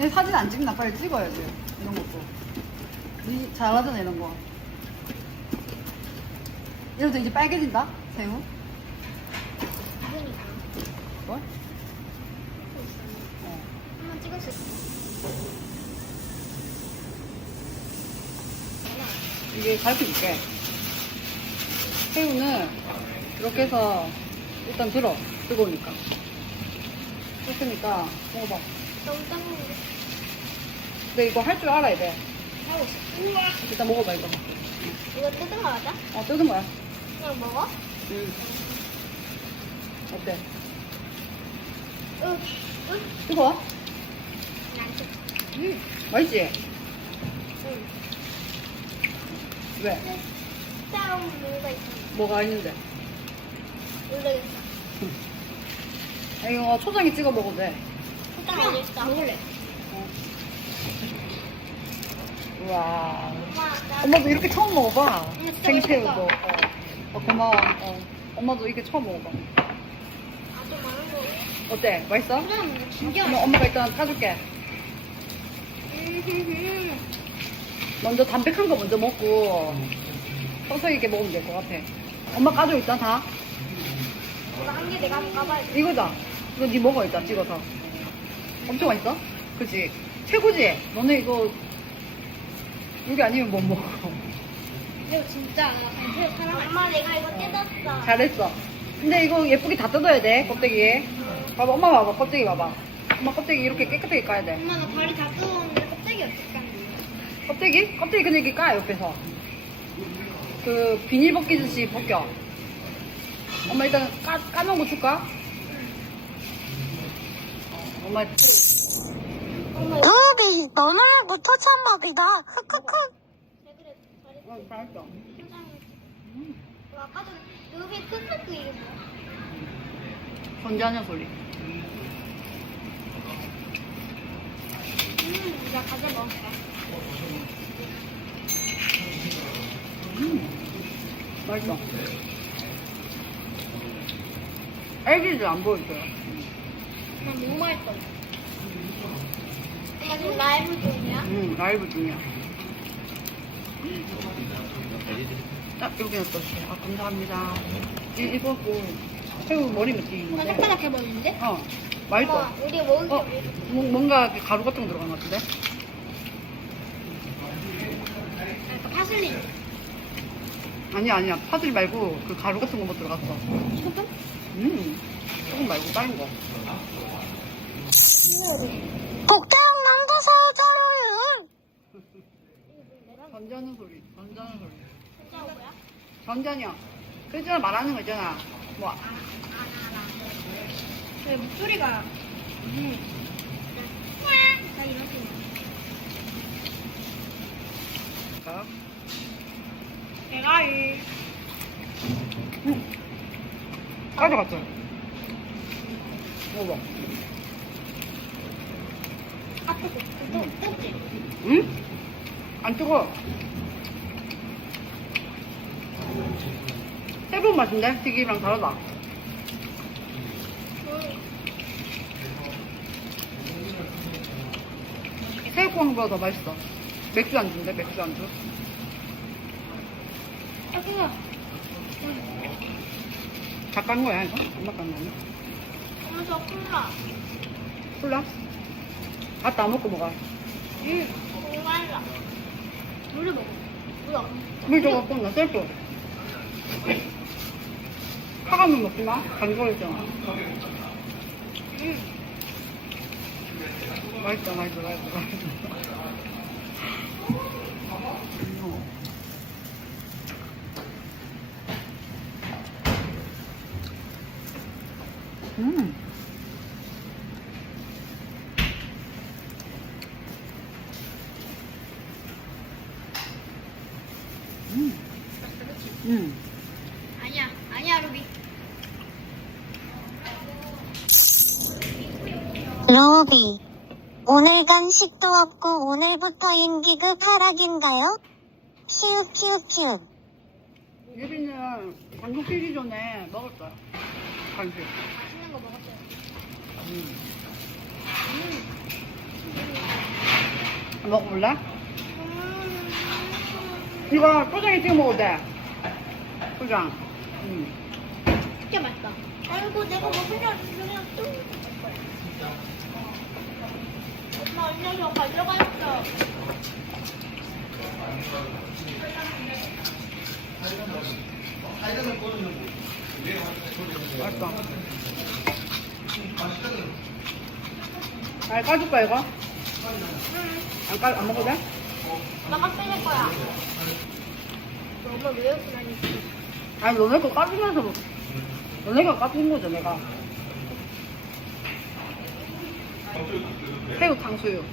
얘 사진 안 찍나? 빨리 찍어야지. 이런 것도. 니 잘하잖아, 이런 거. 이러도 이제 빨개진다? 새우? 뭘? 어. 한번 찍었을 이게 가르쳐 줄게. 새우는 이렇게 해서 일단 들어. 뜨거우니까. 뜨니까 먹어봐. 너무 따가운데. 근데 이거 할 줄 알아야 돼. 하고 있어. 일단 먹어봐, 이거. 이거 뜯은 거 맞아? 어, 뜯은 거야. 그냥 먹어? 응. 어때? 응. 응. 뜨거워? 안 뜯어. 응. 맛있지? 응. 왜? 싸움 뭐가 있어? 뭐가 있는데? 모르겠어. 아, 이거 초장에 찍어 먹어도 돼. 일단 알겠어. 먹을래. 우와. 엄마, 나 엄마도 이렇게 처음 먹어봐. 응, 생새우도. 맛있겠다. 어. 어, 고마워. 어. 엄마도 이렇게 처음 먹어봐. 아주 많은 거. 어때? 맛있어? 그럼 진짜 엄마, 엄마가 일단 타줄게. 음. 먼저 담백한 거 먼저 먹고 서서히 이렇게 먹으면 될 것 같아. 엄마 까줘 일단 다. 이거 한 개 내가 한번 까봐야지. 이거다. 이거 니 먹어 일단 찍어서. 엄청 맛있어? 그치? 최고지? 너네 이거 여기 아니면 못 먹어. 이거 진짜 사람. 엄마 내가 이거 뜯었어. 잘했어. 근데 이거 예쁘게 다 뜯어야 돼, 껍데기. 봐봐, 엄마 봐봐, 껍데기 봐봐. 엄마 껍데기 이렇게 깨끗하게 까야 돼. 엄마 나 다리 다 뜯었는데 껍데기 어떡해? 껍데기? 껍데기 그냥 이렇게 까, 옆에서. 그, 비닐 벗기듯이 벗겨. 엄마 일단 까, 까놓은 거 줄까? 어, 엄마, 루비, 너는 부터 그래? 다리 어. 와, 아까 전에 여기 크크크 이게 뭐야? 전자녀 소리. 음, 나 가져 먹을게. 음, 맛있어. 애기들 안 보여줘요. 난 너무 맛있어. 지금 라이브 중이야? 음, 라이브 중이야. 딱 여기 놨었어. 아, 감사합니다. 이, 이거 뭐, 새우 머리 느낌인 엄마 건데. 손바닥 해보는데? 어, 맛있어. 엄마, 우리 먹을 게 어, 왜 이렇게 뭐- 뭔가 가루 같은 거 들어간 것 같은데? 약간 파슬리. 아니야, 아니야. 파슬리 말고 그 가루 같은 거 뭐 들어갔어. 소금? 음, 조금 말고 다른 거. 복대형 남도서 자료를. 전자는 소리, 전자는 소리. 진짜 뭐야? 전자녀. 그 있잖아, 말하는 거 있잖아. 뭐, 왜 목소리가 음. 딱 이렇게 까 대가리 음. 가져갔어. 먹어봐. 앞에 또 뜨지 응? 안 뜨거. 새로운 맛인데? 튀김이랑 다르다. 새우국보다 더 맛있어. 맥주 안주인데, 맥주 안주. 아 그거 다 깐 거야, 이거? 엄마 깐 거야? 저 콜라 콜라? 아따 안 먹고 먹어. 응 콜라 물을 먹어 물 없어 물 저거 ಕೊಂ나 셀프. 사과는 먹지 마. 간거있잖아 응 맛있다, 맛있어, 맛있어, 맛있어. 음. 음. 음. 아니야 아니야 루비 루비. 오늘 간식도 없고 오늘부터 임기급 하락인가요? 키읔 키읔 키읔. 방송 끼기 전에 먹었어요. 간식. 맛있는 거 먹었어요 음. 음. 먹어볼래? 이거 초장에 찍어 먹어도 돼. 초장. 음. 진짜 맛있다. 아이고 내가 알았어. 그냥 또. 엄마 언니 저 가져갔어. 맛있다. 알 까줄까, 이거? 안 까, 안 먹어도 돼? 나가 빼낼 거야. 엄마 왜 이렇게 많이? 아니, 너네 거 까주면서, 먹- 너네가 까준 거죠, 내가. 새우 탕수육.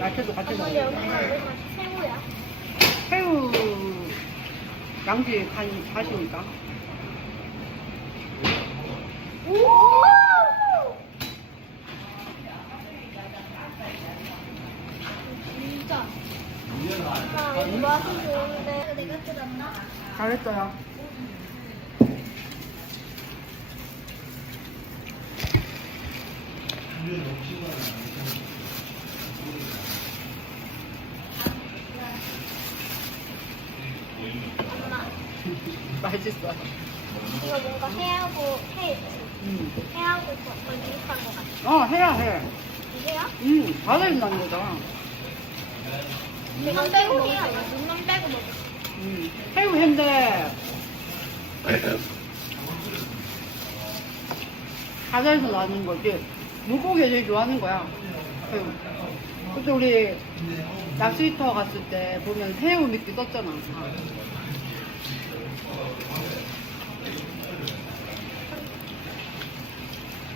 야채도 같이 먹어. 여기가 왜 다시 새우야? 새우 양지 간 가시니까. 오! 진짜. 엄마 이거 맛이 좋은데 내가 들었나? 잘했어요. 맛있어. 이거 뭔가 해하고 해 음. 해하고 거의 비슷한 것 같아. 어, 해야 해. 이게요? 음, 바다에 나는 거잖아. 눈만 빼고 먹어. 눈만 빼고 먹어. 음, 새우 회인데, 바다에서 나는 거지. 물고기 제일 좋아하는 거야. 새우. 그때 우리 낚시터 갔을 때 보면 새우 미끼 썼잖아.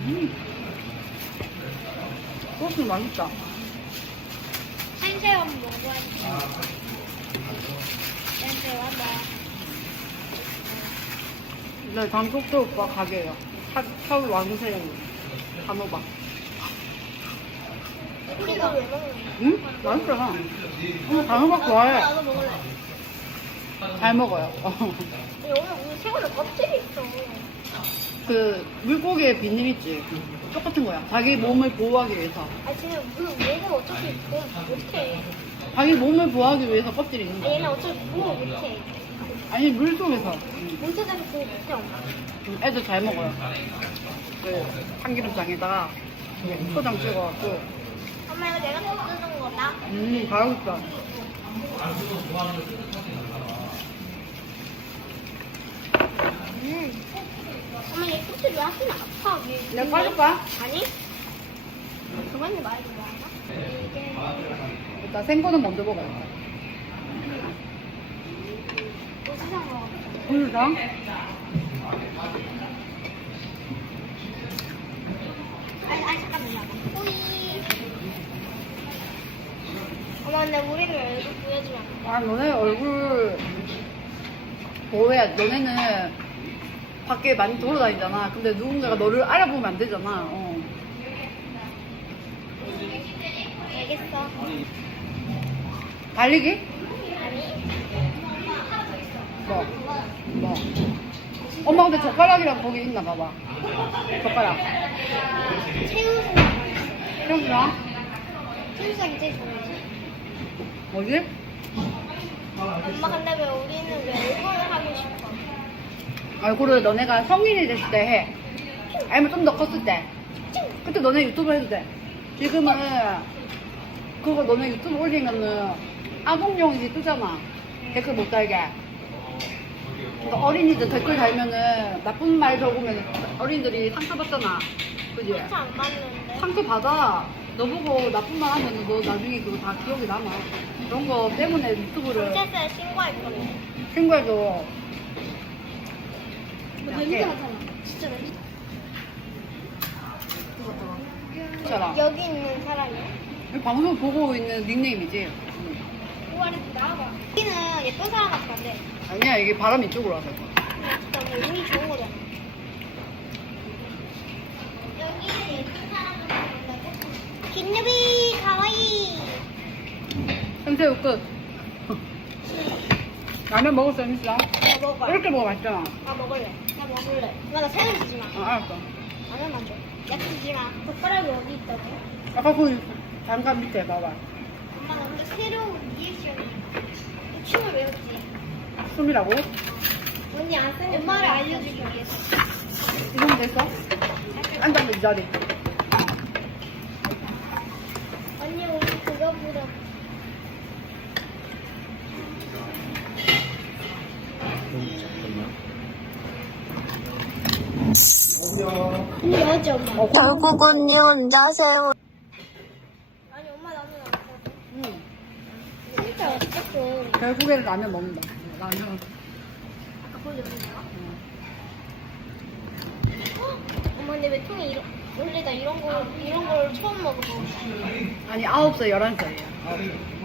음. 소스 맛있다. 한번 먹어야지. 한번. 네, 강속도 오빠 왕새우. 단호박. 이거 왜 먹는 거야? 응? 맛있잖아. 응, 단호박 좋아해. 나도 먹을래. 잘 먹어요. 여기 우리 새우는 껍질이 있어. 그 물고기의 비늘 있지. 똑같은 거야. 자기 몸을 보호하기 위해서. 아 지금 물 얘는 어차피 보호 못해. 자기 몸을 보호하기 위해서 껍질이 있는 아, 거야. 얘는 어차피 보호 못해. 아니 물 속에서. 응. 문제자도 보호 못해 엄마. 응, 애들 잘 먹어요. 그 참기름장에다가 초장 찍어갖고. 엄마 이거 내가 쓰는 거다. 음, 잘하겠다. 음. 엄마 얘 껍질이 하긴 아파. 위에. 내가 빠질까? 아니? 그만이 많이 좋아하나? 일단 생거는 먼저 먹어요. 고추장 먹어. 고추장? 아니, 아니, 잠깐만요. 엄마, 근데 우리는 얼굴 보여주면 안 돼. 아, 너네 얼굴 보호해야 돼. 너네는 밖에 많이 돌아다니잖아. 근데 누군가가 너를 알아보면 안 되잖아. 어. 알겠어. 달리기? 아니. 뭐? 뭐? 엄마 근데 젓가락이랑 거기 있나 봐봐. 젓가락. 새우살. 형이랑 새우살이 제일 좋아하지. 뭐지? 엄마, 근데 왜 우리는 왜 얼굴을 하고 싶어? 얼굴을 너네가 성인이 됐을 때 해. 아니면 좀 더 컸을 때. 그때 너네 유튜브 해도 돼. 지금은 그거 너네 유튜브 올리면은 아동용이 뜨잖아. 댓글 못 달게. 그러니까 어린이들 댓글 달면은 나쁜 말 적으면 어린이들이 상처받잖아. 그지? 상처 안 받는데. 상처 받아. 너 보고 나쁜 말 하면 너 나중에 그거 다 기억이 남아. 그런 거 때문에 유튜브를 경찰서에 신고할 건데. 신고해줘. 냄새. 진짜 냄새. 여기 있는 사람이야? 이 방송 보고 있는 닉네임이지? 응. 우아래 나와봐. 여기는 예쁜 사람 같은데 아니야, 이게 바람이 이쪽으로 와서. 진짜 운이 좋은 거잖아. 여기는 예쁜 사람 같은데. 긴누비 가와이. 생새우 끝. 라면 먹을 수 있어? 나 먹어. 이렇게 먹어 맛있잖아. 나 먹을래. 나 먹을래. 나, 나 새우 주지 마. 어, 알았어. 라면만 줘. 약지지랑 젓가락이 어디 있다고? 아까 그 잠깐 밑에 봐봐. 엄마 나 근데 새로운 리액션이 춤을 외웠지. 숨이라고? 언니 안 쓰는 엄마를 알려주기 위해서. 이건 됐어? 앉아서 이 자리. 언니 우리 그거 부르. 어제 엄마. 어, 결국은 니 혼자 세우. 아니 엄마 나는 안 먹어. 응. 진짜 맛있었어. 결국에는 라면 먹는다. 라면. 아까 보여줬는데요? 엄마 근데 왜 통에 이런 원래 나 이런 거 이런 걸 처음 먹어봐. 아니, 아홉 살, 열한 살이야.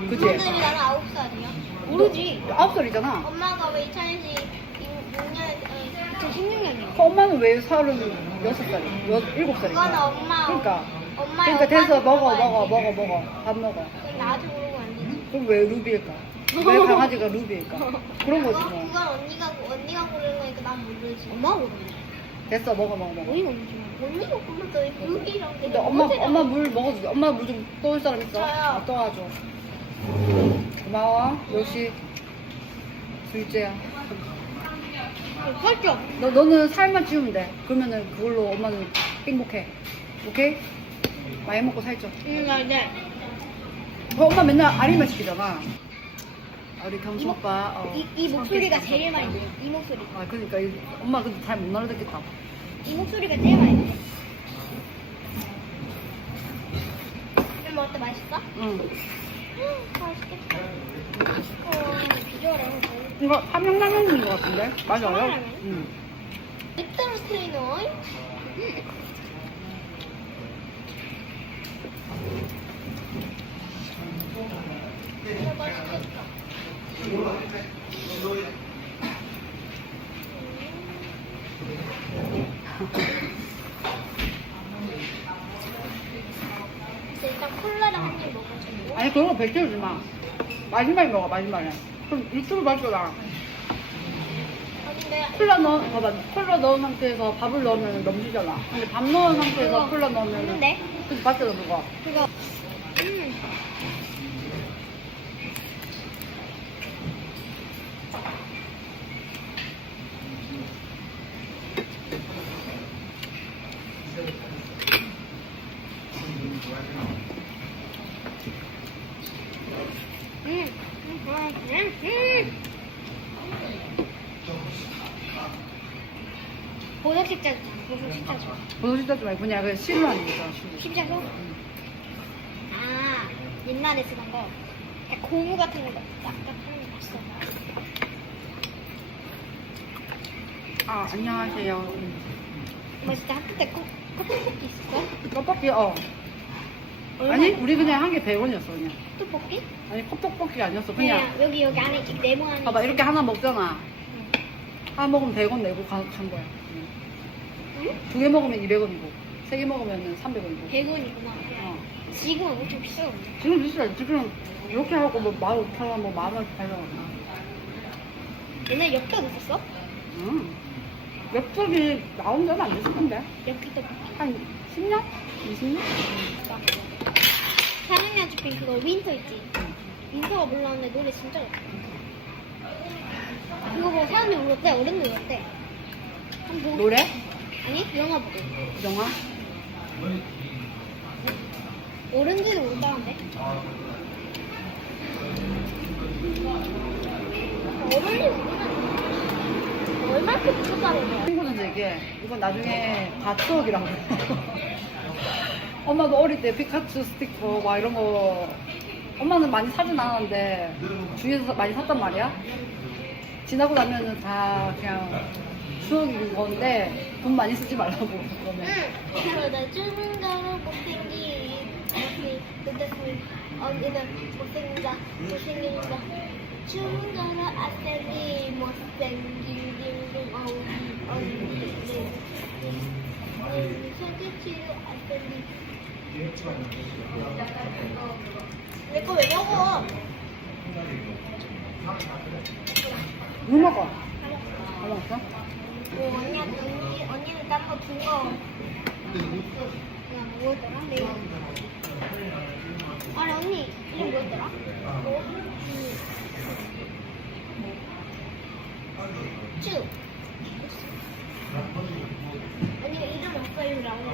그치? 근데 왜 나는 아홉 살이야? 모르지. 아홉 살이잖아. 엄마가 왜 2016년에 2016년이야? 그 엄마는 왜 서른 여섯 살이야? 여, 일곱 그거는 살이야? 엄마. 그러니까. 엄마. 그러니까 됐어. 먹어, 먹어, 먹어, 먹어. 밥 먹어. 나한테 물어보면 안 되지. 그럼 왜 루비일까? 왜 강아지가 루비일까? 그런 거지 그건, 뭐. 그건 언니가 언니가 고르는 거니까 난 모르지. 엄마가 고르는 됐어, 먹어, 먹어, 먹어. 모르지. 언니가 고르는 루비랑 근데 엄마, 엄마 물 먹어도 돼. 엄마 물 좀 떠올 사람 있어? 저요. 아, 떠와줘. 고마워. 역시 둘째야. 살쪄. 너, 너는 살만 찌우면 돼. 그러면은 그걸로 엄마는 행복해. 오케이? 많이 먹고 살쪄. 응, 맞네. 그 엄마 맨날 아리만 시키잖아. 아, 우리 경수 오빠. 어, 이, 이 목소리가 성격 제일. 많이 들려. 이 목소리. 아, 그러니까 이- 엄마 근데 잘못 알아듣겠다. 이 목소리가 제일 많이 들려. 엄마 어때? 맛있어? 응. 음. 어, 이거 삼양라면인 것 같은데? 맞아요? 삼양라면? 응. 트레이너. 이거 맛있겠다. 이제 일단 콜라랑 한 입 먹어주고. 아니, 그런 거 베껴주지 마. 마지막에 먹어, 마지막에. 그럼 유튜브. 아니, 근데 콜라 넣어, 봐봐. 콜라 넣은 상태에서 밥을 넣으면 넘치잖아. 근데 밥 넣은 상태에서 그거 콜라 넣으면. 없는데? 그치, 봤잖아, 그거. 그거. 음. 음. 음. 음. 음. 보석 십자 보석 십자 좋아. 보도 시다지 말고 그냥 그 시루 하는 거잖아, 시루. 십자수? 아, 옛날에 쓰던 거. 약간 고무 같은 거 약간 하는 거 봤어. 아, 안녕하세요. 뭐 진짜 학교 때 꼭, 떡볶이 있었어? 떡볶이, 어. 아니, 우리 그냥 한 개 100원이었어, 그냥. 떡볶이? 아니, 컵떡볶이 아니었어. 그냥. 그냥 여기 여기 안에 이렇게 네모난 봐봐, 이렇게 하나 먹잖아. 응. 하나 먹으면 100원 내고 가, 간 거야. 응? 두 개 먹으면 200원이고, 세 개 먹으면 300원이고. 100원이구나. 어. 지금은 엄청 비싸거든. 지금 비싸지. 지금 이렇게 하고 뭐 15,000원, 뭐 만원 팔려고. 옛날에 엽떡 있었어? 응. 엽떡이 나온 지는 안 됐을. 엽기 떡볶이. 한 10년? 20년? 사랑의 아주핑 그거 윈터 있지? 윈터가 몰랐는데 노래 진짜 좋다. 그거 보고 사람들이 울었대, 어른들 울었대. 한번 보고 노래? 아니, 영화 보고. 영화? 어른들이 울다는데? 어른이 울면 얼마큼 거야? 친구는 되게 이건 나중에 다 추억이라고 엄마도 어릴 때 피카츄 스티커 막 이런 거 엄마는 많이 사진 않았는데 주위에서 많이 샀단 말이야 지나고 나면은 다 그냥 추억인 건데 돈 많이 쓰지 말라고 그러면 응. 나 주는 거로 못생긴 언니, 근데 그 언니는 못생긴다, 못생긴다. 주는 거로 안생긴 못생긴 딩딩 언니, 언니. 언니 손짓치로 안생긴. 내거 왜 먹어? 뭐 먹어? 다 먹었어? 어, 언니, 언니, 언니는 딴거 준 거. 야, 뭐였더라? 내. 아니, 언니, 이름 뭐였더라? 뭐? 쭈. 언니가 이름 없어, 이름 나오네.